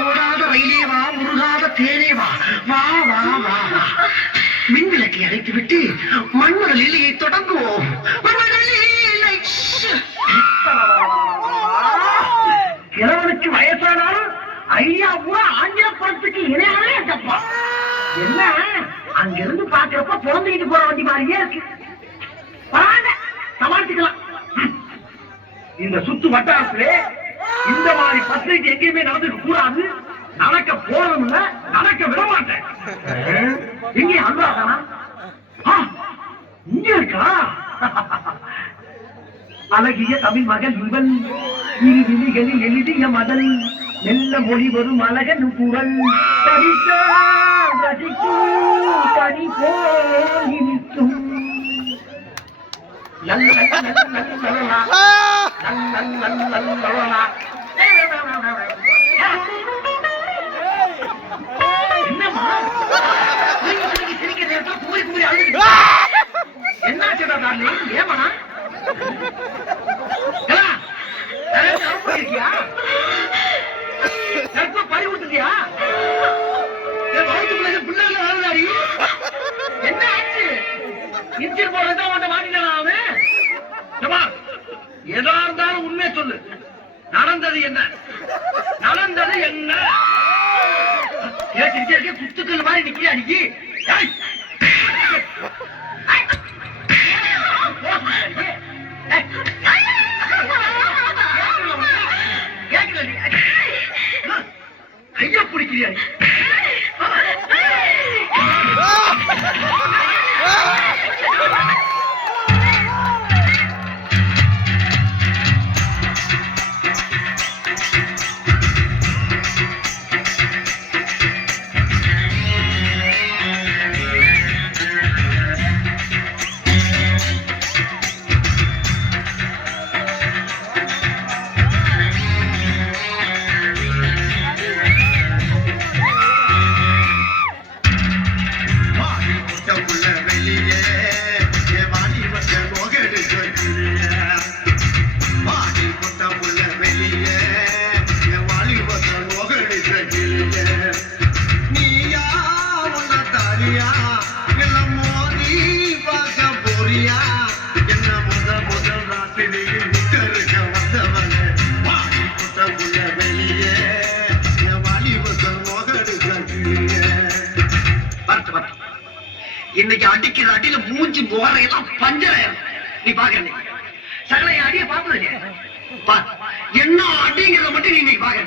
ஓடாத ரயிலே வா, முருகாத தேனே வா, வா வா வா வா. மின்விளக்கை அடைத்து விட்டு மண்ணுற லீலையை தொடங்குவோம். கிழவனுக்கு வயசானாலும் ஐயா பூரா ஆங்கில படத்துக்கு இணையானே தப்பா. என்ன அங்கிருந்து பாக்குறப்ப பிறந்துகிட்டு போற வண்டி மாதிரியே இருக்கு. சமாளிச்சுக்கலாம். இந்த சுத்து வட்டாரத்திலே இந்த மாதிரி பத்திரிகை எங்கேயுமே நடந்துக்க கூடாது. நடக்க போறதும் இல்ல, நடக்க விட மாட்டேன். எங்கே அல்வாதானா இங்க இருக்கா? அழகிய தமிழ் மகன் இவன், இரு விழிகளில் எழுதிய மதல், மெல்ல மொழி வரும் அழகன் குரல், கனி போல் இனிக்கும். என்னம்மா சிரிக்கிற நேரத்தில் கூறி கூறி அழுது என்ன ஏமா இருக்கியா? பறி விட்டுட்டியா? பிள்ளைங்க வருதாடி? என்ன ஆச்சு? இன்ஜின் போடுறதா உன்னை மாட்டினா அவன்? எதா இருந்தாலும் உண்மையை சொல்லு. நடந்தது என்ன? நடந்தது என்ன? கேட்டுக்கிட்டே குத்துக்கள் மாதிரி நிக்கியா அன்னைக்கு? கையா பிடிக்கிறியா? இன்னைக்கு அடிக்கிற அடியில மூஞ்சி முகரையெல்லாம் பஞ்சராயிரம். நீ பாக்குற சகல அடிய பாப்பது என்ன அடிங்கிறத மட்டும் நீ இன்னைக்கு பாக்குற.